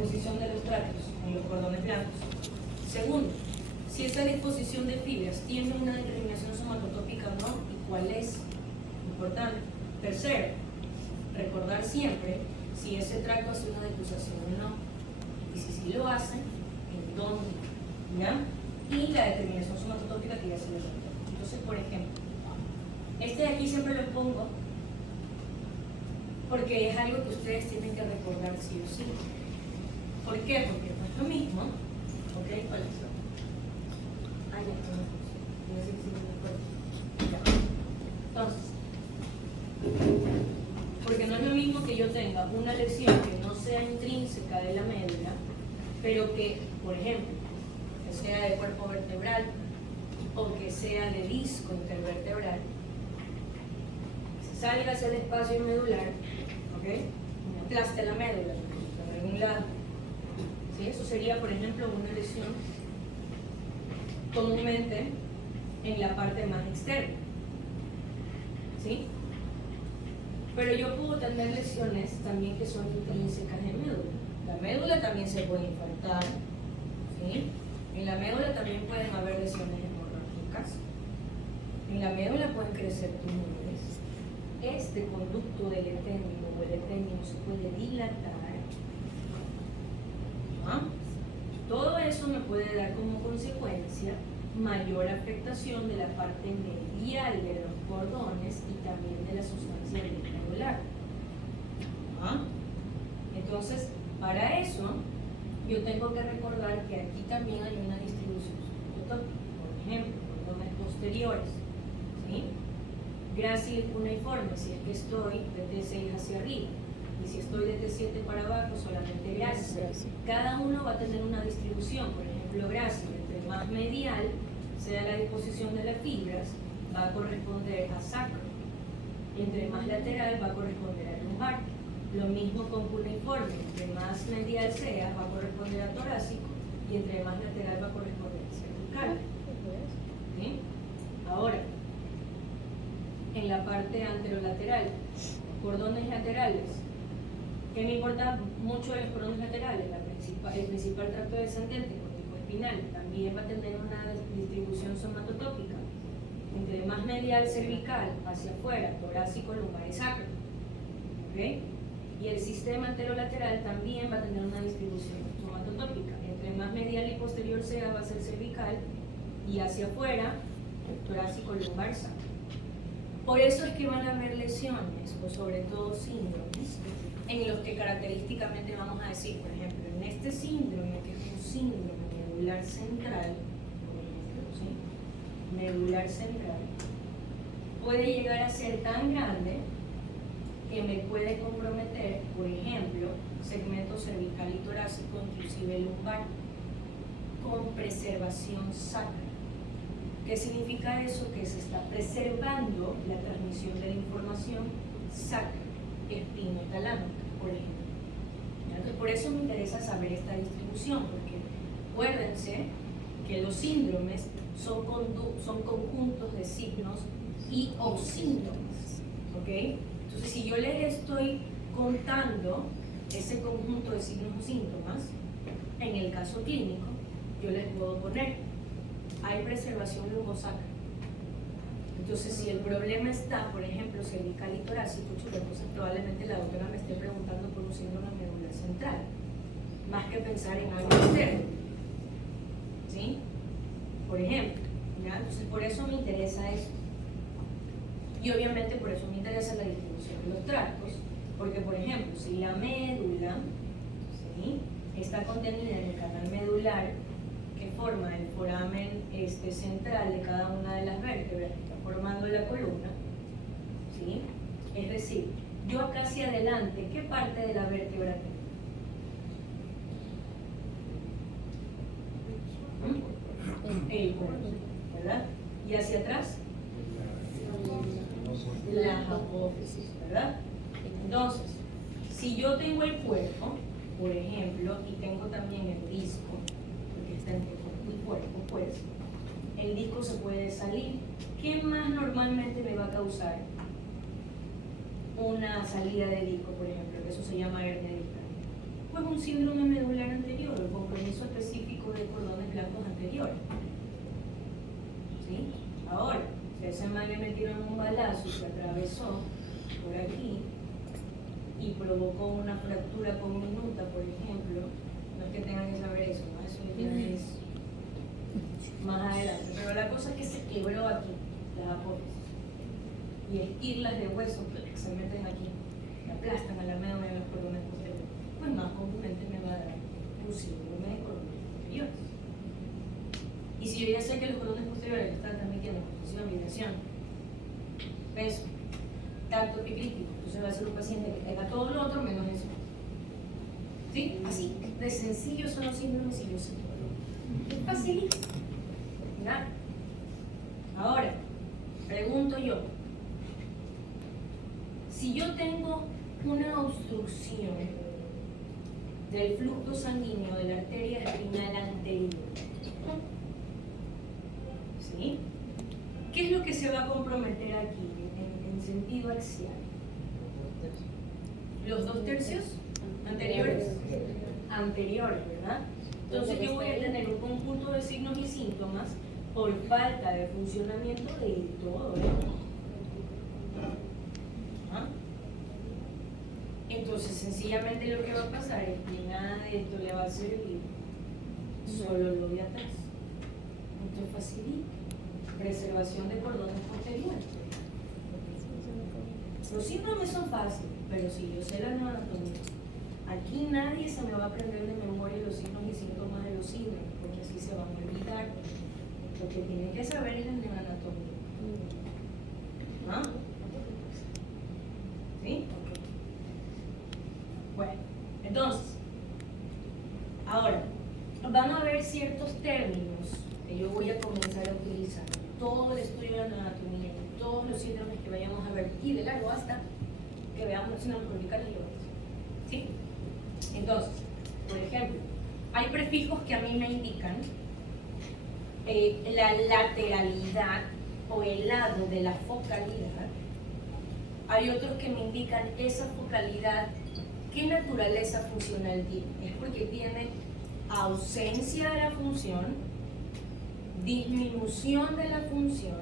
disposición de los tractos en los cordones blancos. Segundo, si esa disposición de fibras tiene una determinación somatotópica o no, y cuál es. Importante. Tercero, recordar siempre si ese tracto hace una decusación o no. Y si sí lo hace, ¿en dónde? ¿Ya? Y la determinación somatotópica que ya se les dio. Entonces, por ejemplo, este de aquí siempre lo pongo porque es algo que ustedes tienen que recordar sí o sí. ¿Por qué? Porque no es lo mismo. ¿Ok? ¿Cuál es? Ah, ya. No sé si me acuerdo. Entonces, porque no es lo mismo que yo tenga una lesión que no sea intrínseca de la médula, pero que, por ejemplo, que sea de cuerpo vertebral o que sea de disco intervertebral, se salga hacia el espacio medular, ¿ok? Me aplaste la médula por algún lado. ¿Sí? Eso sería, por ejemplo, una lesión comúnmente en la parte más externa. ¿Sí? Pero yo puedo tener lesiones también que son intrínsecas de médula. La médula también se puede infartar. ¿Sí? En la médula también pueden haber lesiones hemorrágicas. En la médula pueden crecer tumores. Este conducto del eténimo o el eténimo se puede dilatar. ¿Ah? Todo eso me puede dar como consecuencia mayor afectación de la parte medial de los cordones y también de la sustancia medular. ¿Ah? Entonces, para eso, yo tengo que recordar que aquí también hay una distribución. Por ejemplo, cordones posteriores. ¿Sí? Grácil cuneiforme, si es que estoy de T6 hacia arriba. Y si estoy de T7 para abajo, solamente grácil. Cada uno va a tener una distribución. Por ejemplo, grácil, entre más medial sea la disposición de las fibras, va a corresponder a sacro. Entre más lateral va a corresponder a lumbar. Lo mismo con cuneiforme, entre más medial sea, va a corresponder a torácico, y entre más lateral va a corresponder a cervical. ¿Sí? Ahora, en la parte anterolateral, cordones laterales. ¿Qué me importa mucho de los cordones laterales? El principal tracto descendente, cortico espinal, también va a tener una distribución somatotópica. Entre más medial cervical hacia afuera, torácico, lumbar y sacro. ¿Okay? Y el sistema anterolateral también va a tener una distribución somatotópica. Entre más medial y posterior sea, va a ser cervical, y hacia afuera, torácico, lumbar, sacro. Por eso es que van a haber lesiones, o sobre todo síndromes, en los que característicamente vamos a decir, por ejemplo, en este síndrome, que es un síndrome medular central, por ejemplo, ¿sí? Medular central, puede llegar a ser tan grande que me puede comprometer, por ejemplo, segmento cervical y torácico, inclusive lumbar, con preservación sacra. ¿Qué significa eso? Que se está preservando la transmisión de la información sacra, espinotalámica, por ejemplo. Entonces, por eso me interesa saber esta distribución, porque acuérdense que los síndromes son conjuntos de signos y o síntomas. ¿Ok? Entonces, si yo les estoy contando ese conjunto de signos o síntomas, en el caso clínico, yo les puedo poner hay preservación lumbosacra. Entonces, si el problema está, por ejemplo, cervical y torácico, entonces probablemente la doctora me esté preguntando por un síndrome medular central, más que pensar en algo externo. ¿Sí? Por ejemplo, ¿ya? Entonces, por eso me interesa eso. Y obviamente por eso me interesa la distribución de los tractos, porque, por ejemplo, si la médula, ¿sí?, está contenida en el canal medular, que forma el foramen central de cada una de las vértebras que está formando la columna, ¿sí? Es decir, yo acá hacia adelante, ¿qué parte de la vértebra tengo? El cuerpo, ¿verdad? Y hacia atrás, la apófisis, ¿verdad? Entonces, si yo tengo el cuerpo, por ejemplo, y tengo también el disco, entre el cuerpo, pues el disco se puede salir. ¿Qué más normalmente me va a causar una salida de disco, por ejemplo? Que eso se llama hernia discal. Pues un síndrome medular anterior, o compromiso específico de cordones blancos anteriores. ¿Sí? Ahora, si a ese man le metieron un balazo y se atravesó por aquí y provocó una fractura conminuta, por ejemplo, no es que tengan que saber eso, ¿no? Eso ya es más adelante. Pero la cosa es que se quebró aquí, las apófisis. Y esquirlas de hueso que se meten aquí, que aplastan a la médula de los cordones posteriores. Pues más comúnmente me va a dar un síndrome de cordones posteriores. Y si yo ya sé que los cordones posteriores están transmitiendo posición, vibración, peso, tacto epicrítico, entonces va a ser un paciente que tenga todo lo otro menos eso. ¿Sí? Así de sencillo son los síndromes y los síndromes. Es facilito. ¿Ya? Ahora, pregunto yo, si yo tengo una obstrucción del flujo sanguíneo de la arteria espinal anterior, ¿sí? ¿Qué es lo que se va a comprometer aquí en sentido axial? ¿Los 2/3 anteriores? Anteriores, ¿verdad? Entonces yo voy a tener un conjunto de signos y síntomas por falta de funcionamiento de todo esto. ¿Ah? Entonces sencillamente lo que va a pasar es que nada de esto le va a servir, solo lo de atrás. Entonces facilita. Preservación de cordones posteriores. Los síndromes son fáciles, pero si yo sé la anatomía, aquí nadie se me va a aprender de memoria los signos y síntomas de los síndromes, porque así se van a olvidar. Lo que tienen que saber es la neoanatomía. ¿Ah? ¿Sí? Okay. Bueno, entonces, ahora, van a haber ciertos términos que yo voy a comenzar a utilizar. Todo el estudio de la anatomía, todos los síndromes que vayamos a ver, y de largo hasta que veamos los síndromes corticales y otros. ¿Sí? Entonces, por ejemplo, hay prefijos que a mí me indican la lateralidad o el lado de la focalidad. Hay otros que me indican esa focalidad, qué naturaleza funcional tiene. Es porque tiene ausencia de la función, disminución de la función,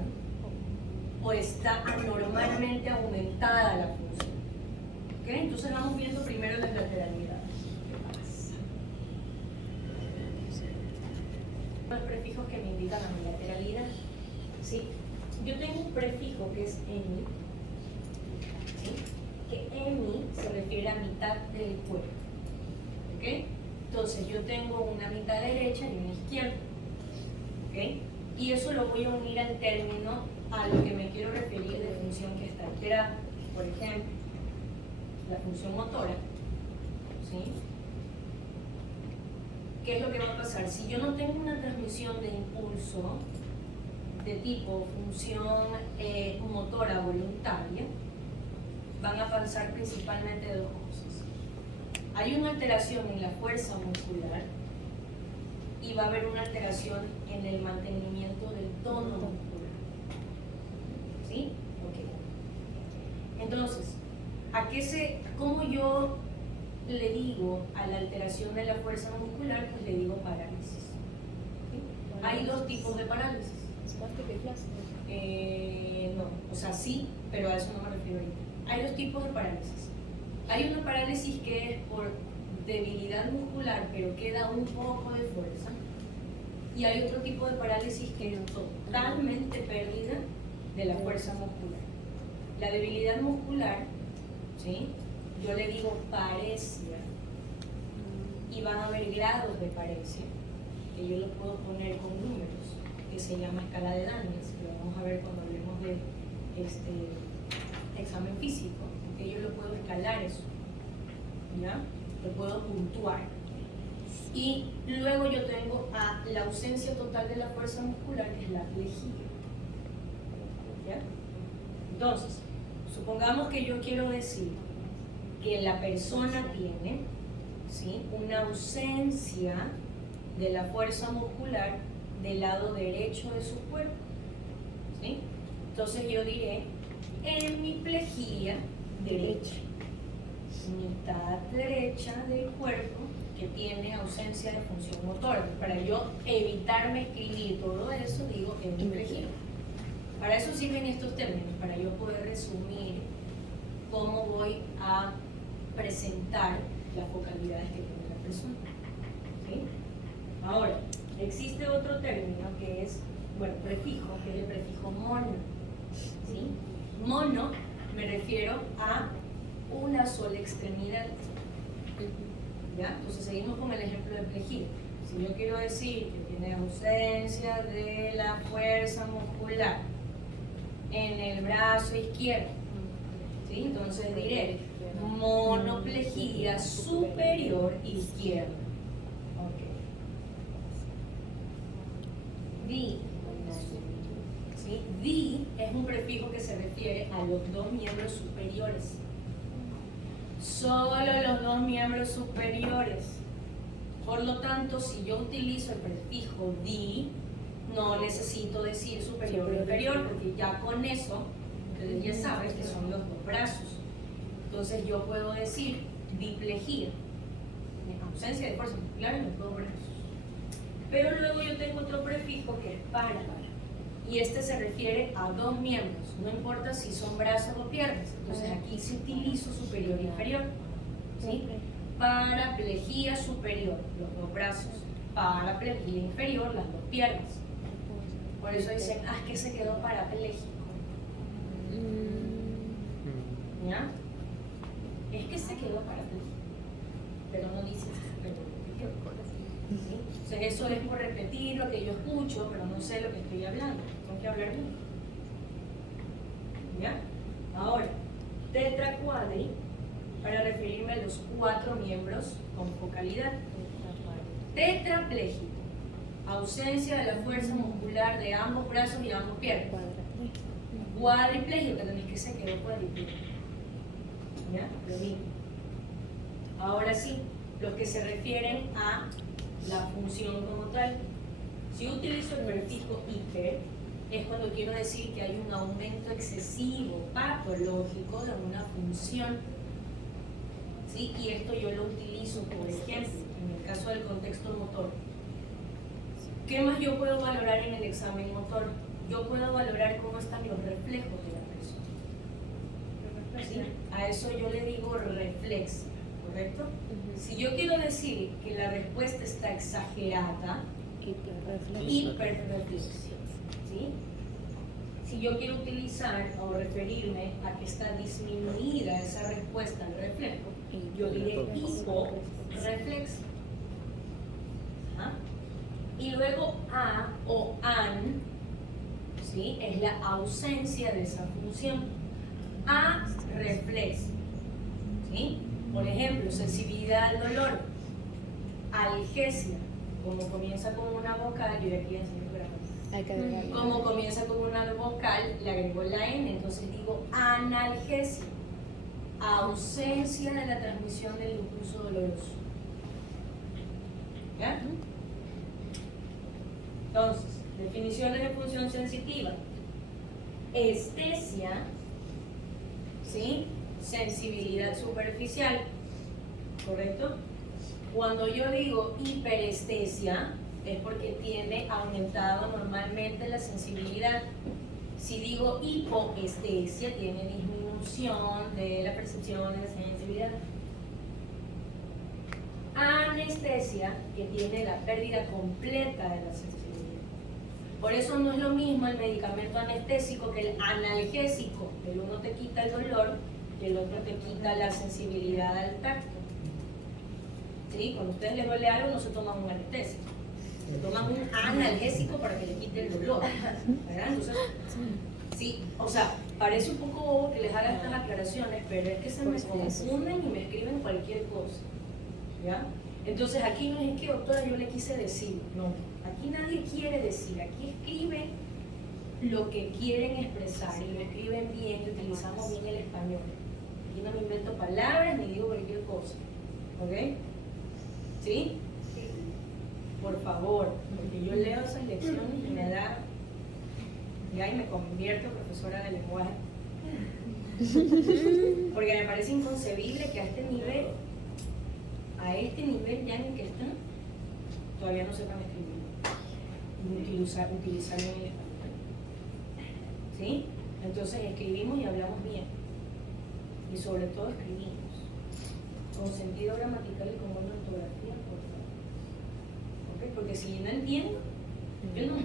o está anormalmente aumentada la función. ¿Ok? Entonces vamos viendo primero las lateralidades. Los prefijos que me indican a mi lateralidad. ¿Sí? Yo tengo un prefijo que es emi, ¿sí? Que emi se refiere a mitad del cuerpo. ¿Ok? Entonces yo tengo una mitad derecha y una izquierda. ¿Ok? Y eso lo voy a unir al término a lo que me quiero referir de función que está alterada. Por ejemplo, la función motora. ¿Sí? ¿Qué es lo que va a pasar? Si yo no tengo una transmisión de impulso de tipo función motora voluntaria, van a pasar principalmente dos cosas. Hay una alteración en la fuerza muscular y va a haber una alteración en el mantenimiento del tono muscular. ¿Sí? Ok. Entonces, ¿cómo yo le digo a la alteración de la fuerza muscular? Pues le digo parálisis. ¿Sí? Hay dos tipos de parálisis. No, o sea, sí, pero a eso no me refiero ahorita. Hay dos tipos de parálisis. Hay una parálisis que es por debilidad muscular, pero queda un poco de fuerza. Y hay otro tipo de parálisis que es totalmente pérdida de la fuerza muscular. La debilidad muscular, ¿sí? Yo le digo paresia, y van a haber grados de paresia, que yo los puedo poner con números, que se llama escala de Daniels, que lo vamos a ver cuando hablemos de examen físico, que yo lo puedo escalar eso, ¿ya? Lo puedo puntuar. Y luego yo tengo la ausencia total de la fuerza muscular, que es la plejía. ¿Ya? Entonces, supongamos que yo quiero decir que la persona tiene, ¿sí?, una ausencia de la fuerza muscular del lado derecho de su cuerpo. ¿Sí? Entonces yo diré hemiplejía derecha. mitad derecha del cuerpo que tiene ausencia de función motora. Para yo evitarme escribir todo eso, digo hemiplegia. Para eso sirven estos términos, para yo poder resumir cómo voy a presentar las focalidades que tiene la persona. ¿Sí? Ahora, existe otro término que es, bueno, prefijo, que es el prefijo mono. ¿Sí? Mono me refiero a una sola extremidad. ¿Ya? Entonces seguimos con el ejemplo de plejía. Si yo quiero decir que tiene ausencia de la fuerza muscular en el brazo izquierdo, ¿sí? Entonces diré monoplejía superior izquierda. Di, ¿sí? Di es un prefijo que se refiere a los dos miembros superiores. Solo los dos miembros superiores. Por lo tanto, si yo utilizo el prefijo di, no necesito decir superior o inferior, porque ya con eso, ustedes ya saben que son los dos brazos. Entonces yo puedo decir diplejía, ausencia de fuerza muscular en los dos brazos. Pero luego yo tengo otro prefijo que es para, y este se refiere a dos miembros, no importa si son brazos o piernas. Entonces aquí sí utilizo superior e inferior, ¿sí? Paraplejía superior, los dos brazos. Paraplejía inferior, las dos piernas. Por eso dicen, es que se quedó parapléjico. ¿Ya? Es que se quedó parapléjico, pero no dice superior e inferior. ¿Sí? Entonces eso es por repetir lo que yo escucho, pero no sé lo que estoy hablando. Tengo que hablar bien. ¿Ya? Ahora, tetracuadri, para referirme a los cuatro miembros con focalidad. Tetrapléjico, ausencia de la fuerza muscular de ambos brazos y ambos piernas. Cuadripléjico, que tenéis que se quedó cuadripléjico. ¿Ya? Lo mismo. Ahora sí, los que se refieren a la función como tal. Si utilizo el prefijo hiper, es cuando quiero decir que hay un aumento excesivo, patológico de una función. ¿Sí? Y esto yo lo utilizo, por ejemplo, en el caso del contexto motor. ¿Qué más yo puedo valorar en el examen motor? Yo puedo valorar cómo están los reflejos de la persona. ¿Sí? A eso yo le digo reflexia, ¿correcto? Si yo quiero decir que la respuesta está exagerada, hiperreflexión. ¿Sí? Si yo quiero utilizar o referirme a que está disminuida esa respuesta al reflejo, yo diré hiporreflexia. ¿Ah? Y luego a o an, ¿sí? Es la ausencia de esa función. Areflexia. ¿Sí? Por ejemplo, sensibilidad al dolor, algesia, como comienza con una vocal, yo de aquí como comienza con una vocal, le agrego la N, entonces digo analgesia, ausencia de la transmisión del impulso doloroso. ¿Ya? Entonces, definiciones de función sensitiva. Estesia, ¿sí? Sensibilidad superficial, ¿correcto? Cuando yo digo hiperestesia, es porque tiene aumentado normalmente la sensibilidad. Si digo hipoestesia, tiene disminución de la percepción de la sensibilidad. Anestesia, que tiene la pérdida completa de la sensibilidad. Por eso no es lo mismo el medicamento anestésico que el analgésico. El uno te quita el dolor y el otro te quita la sensibilidad al tacto. ¿Sí? Cuando a ustedes les duele algo, no se toman un anestésico, se toman un analgésico para que le quite el dolor. ¿Verdad? Entonces, sí, o sea, parece un poco bobo que les haga estas aclaraciones, pero es que se me confunden y me escriben cualquier cosa. ¿Ya? Entonces aquí no es que, doctora, yo le quise decir, no, aquí nadie quiere decir, aquí escriben lo que quieren expresar y lo escriben bien y utilizamos bien el español. Aquí no me invento palabras ni digo cualquier cosa. ¿Ok? ¿Sí? Por favor, porque yo leo esas lecciones y me da, ya, y me convierto en profesora de lenguaje. Porque me parece inconcebible que a este nivel ya en el que están, todavía no sepan escribir, ni utilizar el español. ¿Sí? Entonces escribimos y hablamos bien. Y sobre todo escribimos. Con sentido gramatical y con buena ortografía, por favor. ¿Okay? Porque si no entiendo, yo no.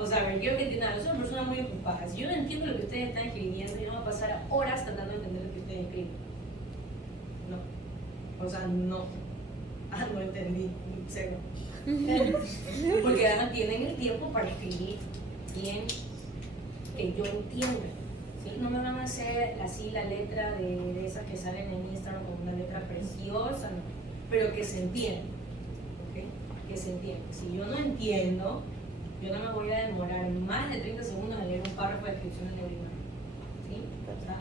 O sea, me quiero que entiendan, yo soy una persona muy ocupada. Si yo no entiendo lo que ustedes están escribiendo, yo no voy a pasar horas tratando de entender lo que ustedes escriben. No. O sea, no. No entendí. Cero. Porque además tienen el tiempo para escribir bien, que yo entienda. ¿Sí? No me van a hacer así la letra de esas que salen en Instagram con una letra preciosa, no. Pero que se entienda. ¿Okay? Que se entienda. Si yo no entiendo, yo no me voy a demorar más de 30 segundos en leer un párrafo de descripción en el libro. ¿Sí? O sea,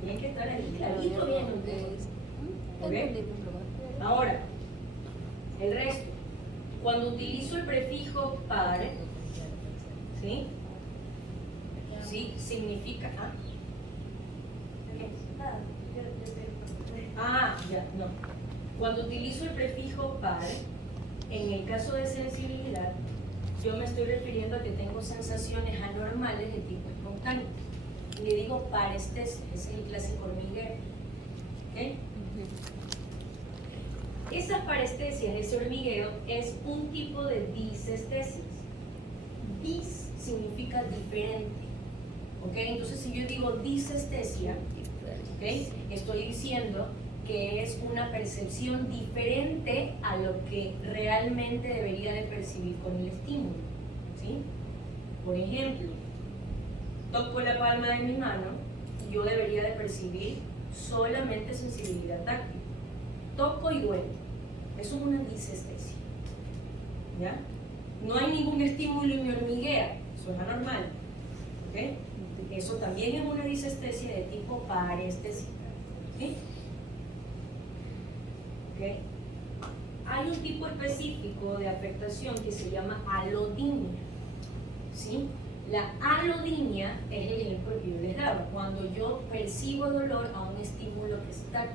tienen que estar ahí clarito bien. ¿Okay? Ahora, el resto. Cuando utilizo el prefijo par, ¿sí? ¿Sí? Significa... Ya, no. Cuando utilizo el prefijo par, en el caso de sensibilidad, yo me estoy refiriendo a que tengo sensaciones anormales de tipo espontáneo. Y le digo parestesia, ese es el clásico hormiguero. ¿Okay? Esas parestesias, ese hormigueo, es un tipo de disestesis. Dis significa diferente. ¿Okay? Entonces, si yo digo disestesia, ¿okay? Estoy diciendo que es una percepción diferente a lo que realmente debería de percibir con el estímulo. ¿Sí? Por ejemplo, toco la palma de mi mano y yo debería de percibir solamente sensibilidad táctil. Toco y duele. Eso es una disestesia. ¿Ya? No hay ningún estímulo y me hormiguea. Eso es anormal. ¿Okay? Eso también es una disestesia de tipo parestésica. ¿Sí? ¿Okay? Hay un tipo específico de afectación que se llama alodinia. ¿Sí? La alodinia es el ejemplo que yo les daba. Cuando yo percibo dolor a un estímulo que está...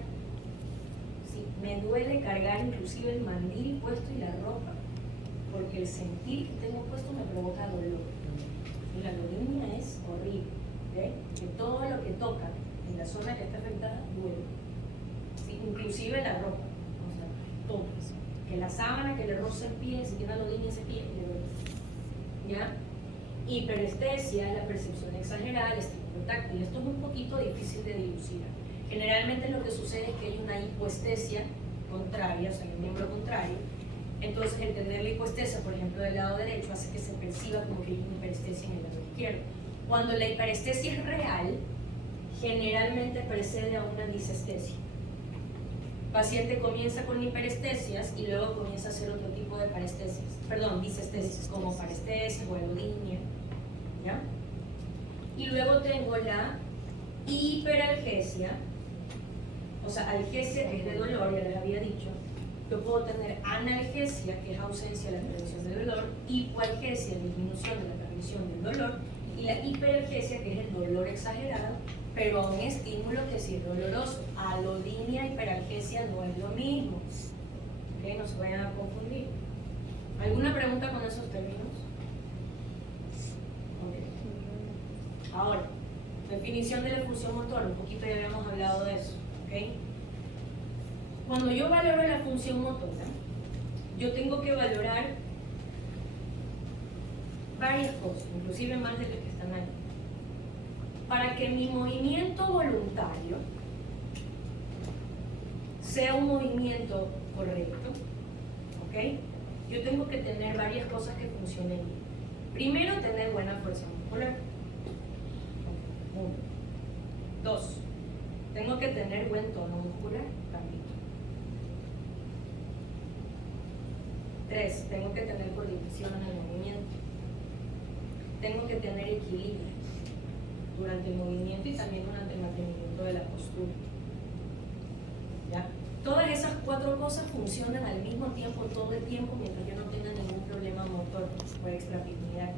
¿Sí? Me duele cargar inclusive el mandil puesto y la ropa, porque el sentir que tengo puesto me provoca dolor. Y la alodinia es horrible. ¿Okay? Que todo lo que toca en la zona que está afectada duele. ¿Sí? Inclusive la ropa. Todo. Que la sábana que le roza el pie, si tiene alodinia ese pie, le duele. ¿Ya? Hiperestesia es la percepción exagerada del estímulo táctil. Esto es un poquito difícil de dilucidar. Generalmente lo que sucede es que hay una hipoestesia contraria, o sea, el miembro contrario. Entonces, el tener la hipoestesia, por ejemplo, del lado derecho, hace que se perciba como que hay una hiperestesia en el lado izquierdo. Cuando la hiperestesia es real, generalmente precede a una disestesia. El paciente comienza con hiperestesias y luego comienza a hacer otro tipo de parestesias, disestesias, como parestesias o alodinia, ¿ya? Y luego tengo la hiperalgesia, o sea, algesia que es de dolor, ya les había dicho. Yo puedo tener analgesia, que es ausencia de la percepción del dolor, hipoalgesia, disminución de la percepción del dolor, y la hiperalgesia, que es el dolor exagerado, pero a un estímulo que sí es doloroso. Alodinia, hiperalgesia no es lo mismo. ¿Okay? No se vayan a confundir. ¿Alguna pregunta con esos términos? Okay. Ahora, definición de la función motora, un poquito ya habíamos hablado de eso. ¿Okay? Cuando yo valoro la función motora, yo tengo que valorar varias cosas, inclusive más de las que están ahí. Para que mi movimiento voluntario sea un movimiento correcto, ¿ok? Yo tengo que tener varias cosas que funcionen bien. Primero, tener buena fuerza muscular. 1. 2. Tengo que tener buen tono muscular también. 3. Tengo que tener coordinación en el movimiento. Tengo que tener equilibrio durante el movimiento y también durante el mantenimiento de la postura. ¿Ya? Todas esas 4 cosas funcionan al mismo tiempo, todo el tiempo, mientras yo no tenga ningún problema motor o extrapyramidal.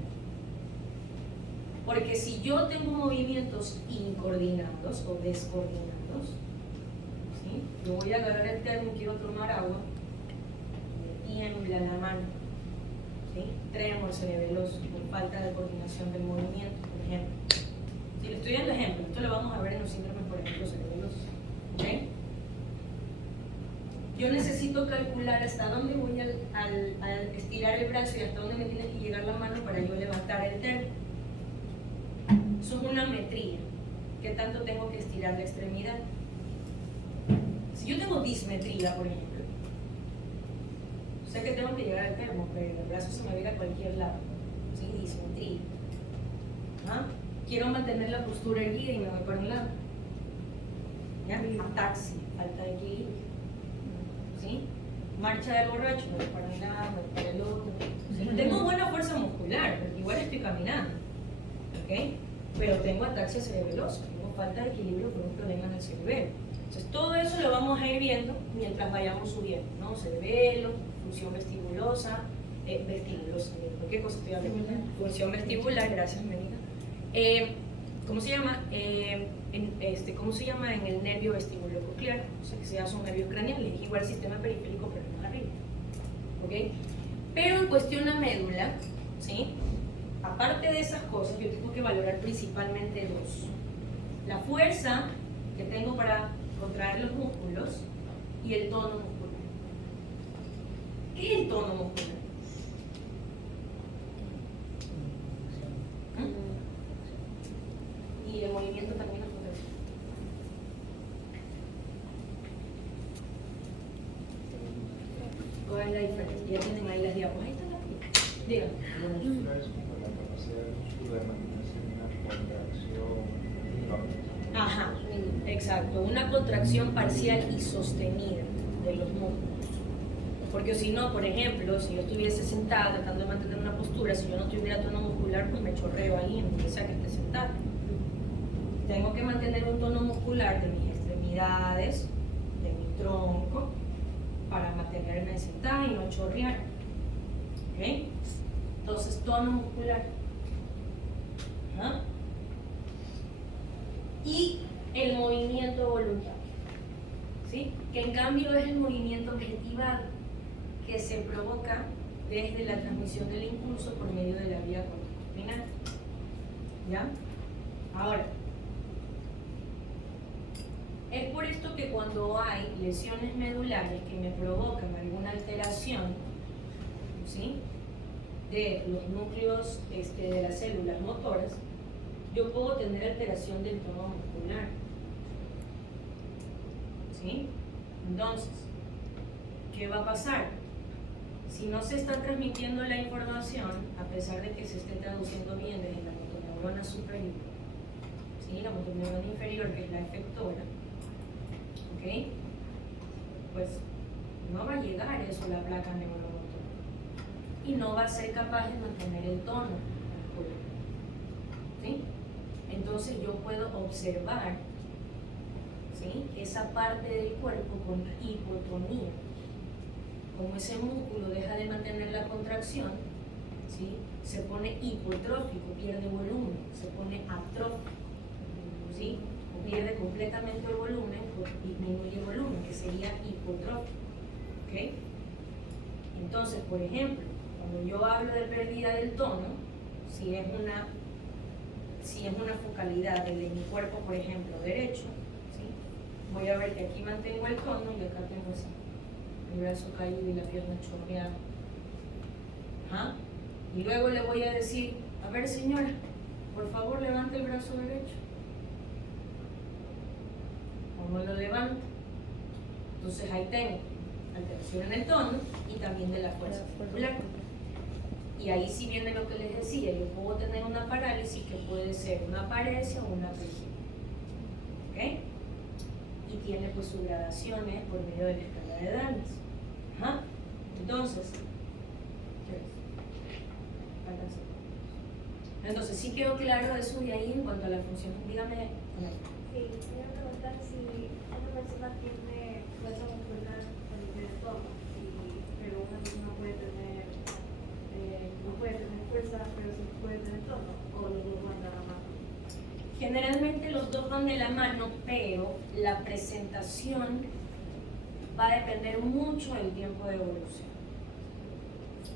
Porque si yo tengo movimientos incoordinados o descoordinados, ¿sí? Yo voy a agarrar el termo y quiero tomar agua, me tiembla la mano, ¿sí? Tremor cerebeloso por falta de coordinación del movimiento, por ejemplo. Si le estoy dando ejemplo, esto lo vamos a ver en los síndromes, por ejemplo, cerebelosos. ¿Okay? Yo necesito calcular hasta dónde voy al estirar el brazo y hasta dónde me tiene que llegar la mano para yo levantar el termo. Eso es una metría. ¿Qué tanto tengo que estirar la extremidad? Si yo tengo dismetría, por ejemplo, sé que tengo que llegar al termo, pero el brazo se me va a cualquier lado. ¿Sí? Dismetría. ¿Ah? Quiero mantener la postura erguida y me voy para un lado. ¿Ya? Ataxia, falta de equilibrio. ¿Sí? Marcha del borracho, me voy para un lado, me voy para el otro. ¿Sí? Tengo buena fuerza muscular, porque igual estoy caminando. ¿Okay? Pero tengo ataxia cerebelosa, tengo falta de equilibrio por un problema en el cerebelo. Entonces, todo eso lo vamos a ir viendo mientras vayamos subiendo, ¿no? Cerebelo, función vestibulosa, ¿qué cosa estoy hablando? Función vestibular, gracias, Mónica. ¿Cómo se llama? ¿Cómo se llama en el nervio vestibulococlear? O sea, que se son nervios craneales, igual el sistema periférico, pero más arriba. ¿Ok? Pero en cuestión a médula, ¿sí? Aparte de esas cosas, yo tengo que valorar principalmente dos. La fuerza que tengo para contraer los músculos y el tono muscular. ¿Qué es el tono muscular? Y el movimiento también es potente. ¿Cuál es la diferencia? Ya tienen ahí las diapositivas. Ahí está la pila. Dígame. Ajá, exacto, una contracción parcial y sostenida de los músculos. Porque si no, por ejemplo, si yo estuviese sentada tratando de mantener una postura, si yo no tuviera tono muscular, pues me chorreo ahí en donde sea que esté sentada. Tengo que mantener un tono muscular de mis extremidades, de mi tronco, para mantenerme sentada y no chorrear. ¿Ok? Entonces, tono muscular. ¿Ah? Y el movimiento voluntario, ¿sí? Que en cambio es el movimiento objetivado que se provoca desde la transmisión del impulso por medio de la vía corticospinal. ¿Ya? Ahora, es por esto que cuando hay lesiones medulares que me provocan alguna alteración, ¿sí? De los núcleos de las células motoras, yo puedo tener alteración del tono muscular. ¿Sí? Entonces, ¿qué va a pasar? Si no se está transmitiendo la información, a pesar de que se esté traduciendo bien desde la motoneurona superior, ¿sí? La motoneurona inferior, que es la efectora, ¿ok? Pues no va a llegar eso a la placa neuromotora y no va a ser capaz de mantener el tono muscular. ¿Sí? Entonces yo puedo observar, ¿sí? Esa parte del cuerpo con hipotonía. Como ese músculo deja de mantener la contracción, ¿sí? Se pone hipotrófico, pierde volumen, se pone atrófico, ¿sí? O pierde completamente el volumen o disminuye el volumen, que sería hipotrófico. ¿Okay? Entonces, por ejemplo, cuando yo hablo de pérdida del tono, si es una focalidad de mi cuerpo, por ejemplo, derecho, ¿sí? Voy a ver que aquí mantengo el tono y acá tengo así, el brazo caído y la pierna chorreada. ¿Ah? Y luego le voy a decir, a ver señora, por favor levante el brazo derecho. ¿Cómo lo levanto? Entonces ahí tengo alteración en el tono y también de la fuerza muscular. Y ahí sí viene lo que les decía, yo puedo tener una parálisis que puede ser una paresia o una presión. ¿Ok? Y tiene pues sus gradaciones por medio de la escala de Danis. Ajá. Entonces sí quedó claro eso de ahí en cuanto a la función. Dígame. Sí, quería preguntar si una persona tiene fuerza muscular a nivel de tono, pero una persona puede tener, no puede tener fuerza, pero sí puede tener tono, o los dos van a Generalmente los dos van de la mano, pero la presentación va a depender mucho del tiempo de evolución.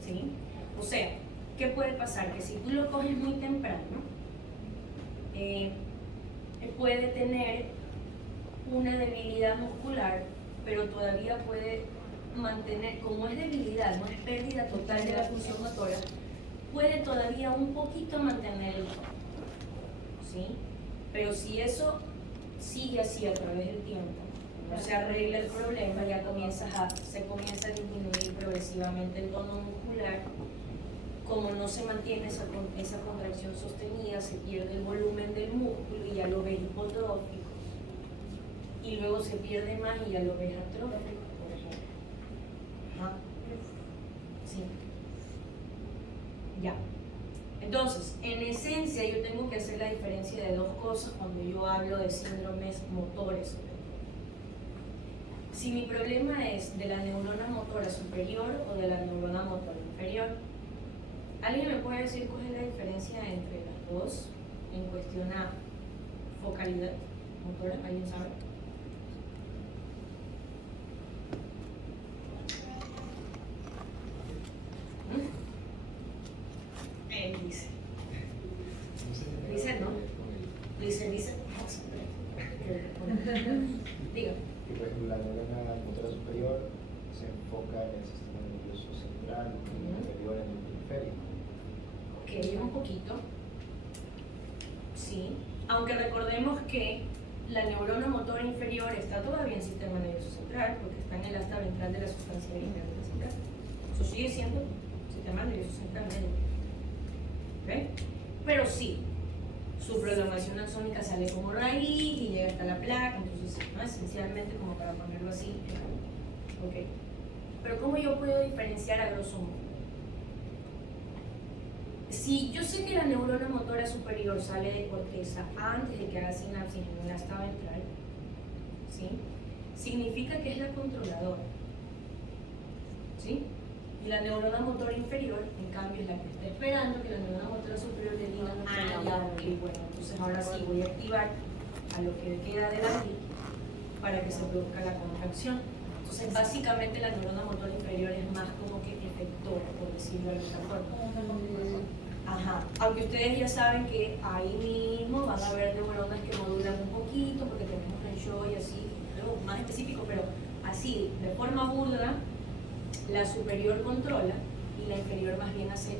¿Sí? O sea, ¿qué puede pasar? Que si tú lo coges muy temprano, puede tener una debilidad muscular, pero todavía puede mantener, como es debilidad, no es pérdida total de la función motora, puede todavía un poquito mantener el tono, ¿sí? Pero si eso sigue así a través del tiempo, no se arregla el problema, ya se comienza a disminuir progresivamente el tono muscular. Como no se mantiene esa contracción sostenida, se pierde el volumen del músculo y ya lo ves hipotrófico. Y luego se pierde más y ya lo ves atrófico, por ejemplo. Ajá. Sí. Ya. Entonces, en esencia, yo tengo que hacer la diferencia de dos cosas cuando yo hablo de síndromes motores. Si mi problema es de la neurona motora superior o de la neurona motora inferior, ¿alguien me puede decir cuál es la diferencia entre las dos en cuestión a focalidad motora? ¿Alguien sabe? Él dice. Dice, ¿no? Dice. Diga. Y por ejemplo, la neurona motora superior se enfoca en el sistema nervioso central y la inferior en el periférico. Ok, un poquito. Sí. Aunque recordemos que la neurona motora inferior está todavía en el sistema nervioso central porque está en el asta ventral de la sustancia nerviosa central. Eso sigue siendo sistema nervioso central. ¿Okay? Pero sí, su programación axónica sale como raíz y llega hasta la placa, entonces, ¿no? Esencialmente, como para ponerlo así. ¿Ok? Pero ¿cómo yo puedo diferenciar a grosso modo? Si yo sé que la neurona motora superior sale de corteza antes de que haga sinapsis en el asta ventral, ¿sí? Significa que es la controladora, ¿sí? Y la neurona motora inferior, en cambio, es la que está esperando que la neurona motora superior le diga, ya, ok, bueno, entonces ahora sí voy a activar a lo que queda de la vid para que se produzca la contracción. Entonces, básicamente, la neurona motora inferior es más como que efectora, por decirlo de alguna forma. Ajá. Aunque ustedes ya saben que ahí mismo van a haber neuronas que modulan un poquito, porque tenemos el show y así, algo más específico, pero así, de forma burda, la superior controla y la inferior más bien hace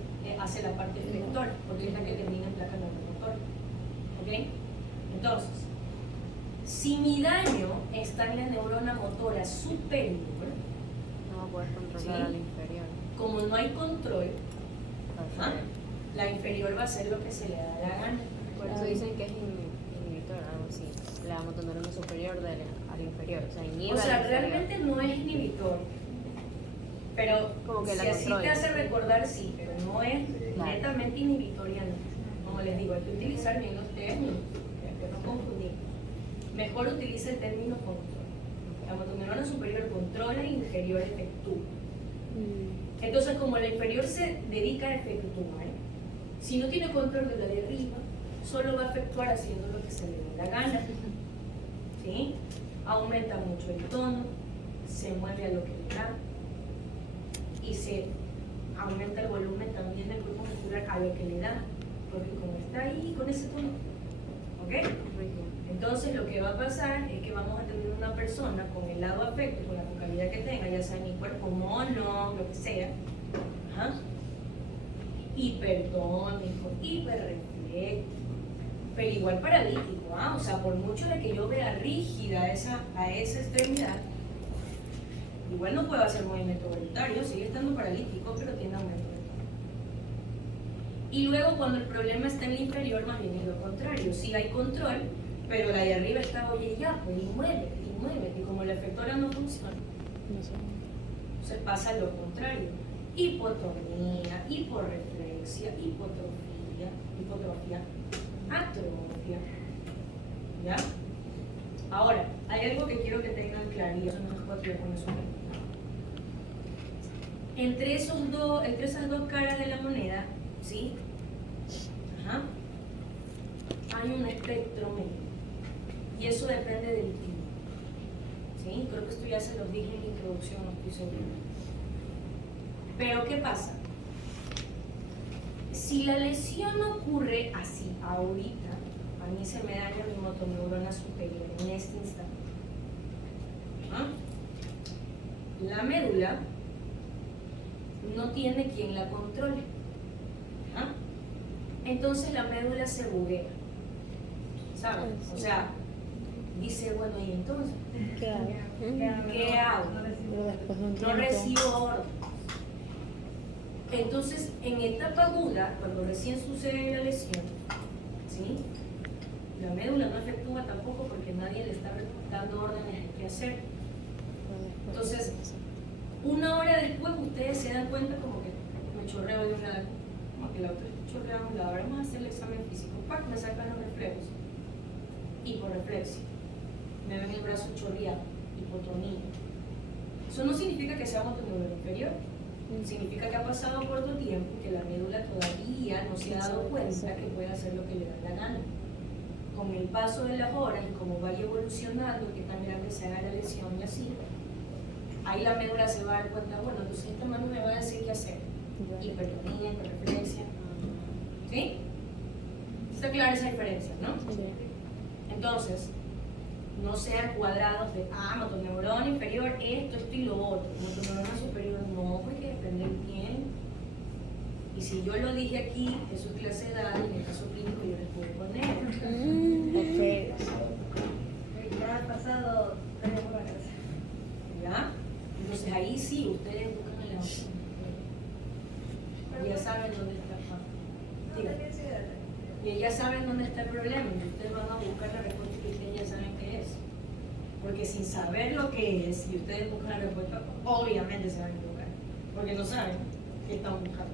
la parte efectora, porque es la que termina en placa neuromotora. ¿Ok? Entonces, si mi daño está en la neurona motora superior, no va a poder controlar ¿sí? a la inferior. Como no hay control, ¿ah? La inferior va a hacer lo que se le da la gana. Por eso dicen que es inhibitor, algo así. La motoneurona superior a la inferior. O sea, inhibe O sea, a la inferior. realmente no es inhibitor. Pero Como que si la así te controla. hace recordar, sí, pero no es Claro. netamente inhibitoria. Como les digo, hay que utilizar bien los términos, para no confundir. Mejor utiliza el término control. La motoneurona superior controla y inferior efectúa. Entonces, como la inferior se dedica a efectuar, si no tiene control de la de arriba, solo va a efectuar haciendo lo que se le dé la gana. ¿Sí? Aumenta mucho el tono, se mueve a lo que le da y se aumenta el volumen también del grupo muscular a lo que le da, porque como está ahí con ese tono, ¿ok? Entonces lo que va a pasar es que vamos a tener una persona con el lado afecto, con la vocalidad que tenga, ya sea mi cuerpo mono, lo que sea, ajá, hipertónico, hiperreflejo, pero igual paralítico, ¿ah? O sea, por mucho de que yo vea rígida a esa extremidad, igual no puedo hacer movimiento voluntario, sigue estando paralítico, pero tiene aumento de tono. Y luego cuando el problema está en el inferior, más bien es lo contrario, sí hay control, pero la de arriba está, oye, ya, pues y mueve, y como la efectora no funciona, entonces pasa lo contrario, hipotonía, hiporreflexia, hipotrofia, atrofia, ¿ya? Ahora, hay algo que quiero que tengan claro, y eso no es cuatro, con eso terminamos. Entre esas dos caras de la moneda, ¿sí? Ajá. hay un espectro medio. Y eso depende del tipo. ¿Sí? Creo que esto ya se los dije en la introducción, no estoy segura. Pero ¿qué pasa? Si la lesión ocurre así, ahorita, a mí se me daña mi motoneurona superior en este instante. ¿Ah? La médula no tiene quien la controle. ¿Ah? Entonces la médula se buguea. ¿Saben? O sea, dice, bueno, ¿y entonces? ¿Qué hago? ¿Qué hago? Pero después de un No tiempo. recibo orden. Entonces, en etapa aguda, cuando recién sucede la lesión, ¿sí? La médula no efectúa tampoco porque nadie le está dando órdenes de qué hacer. Entonces, una hora después ustedes se dan cuenta como que me chorreo de un lado, como que la otra chorrea de un lado. Ahora vamos a hacer el examen físico. ¡Pac! Me sacan los reflejos. Hiporreflexia. Me ven el brazo chorreado. Hipotonía. Eso no significa que sea motoneurona inferior. Significa que ha pasado corto tiempo, que la médula todavía no se ha dado cuenta que puede hacer lo que le da la gana. Con el paso de las horas y como vaya evolucionando, que tan grande se haga la lesión y así, ahí la médula se va a dar cuenta, bueno, entonces esta mano me va a decir qué hacer. Hipertonía, hiperreflexia. ¿Sí? Está clara esa diferencia, ¿no? Sí. Entonces, no sean cuadrados de, motoneurona inferior, esto y lo otro. Motoneurona superior, no, porque depende del tiempo. Y si yo lo dije aquí, es su clase de edad, en el caso clínico yo les puedo poner. Ok. Ya ha pasado 3 horas. ¿Ya? Entonces ahí sí, ustedes buscan el auto. Ya saben dónde está el problema. No Diga. tenía ansiedad. Y ya saben dónde está el problema. Y ustedes van a buscar la respuesta que ustedes ya saben qué es. Porque sin saber lo que es, y ustedes buscan la respuesta, obviamente se van a equivocar. Porque no saben qué están buscando.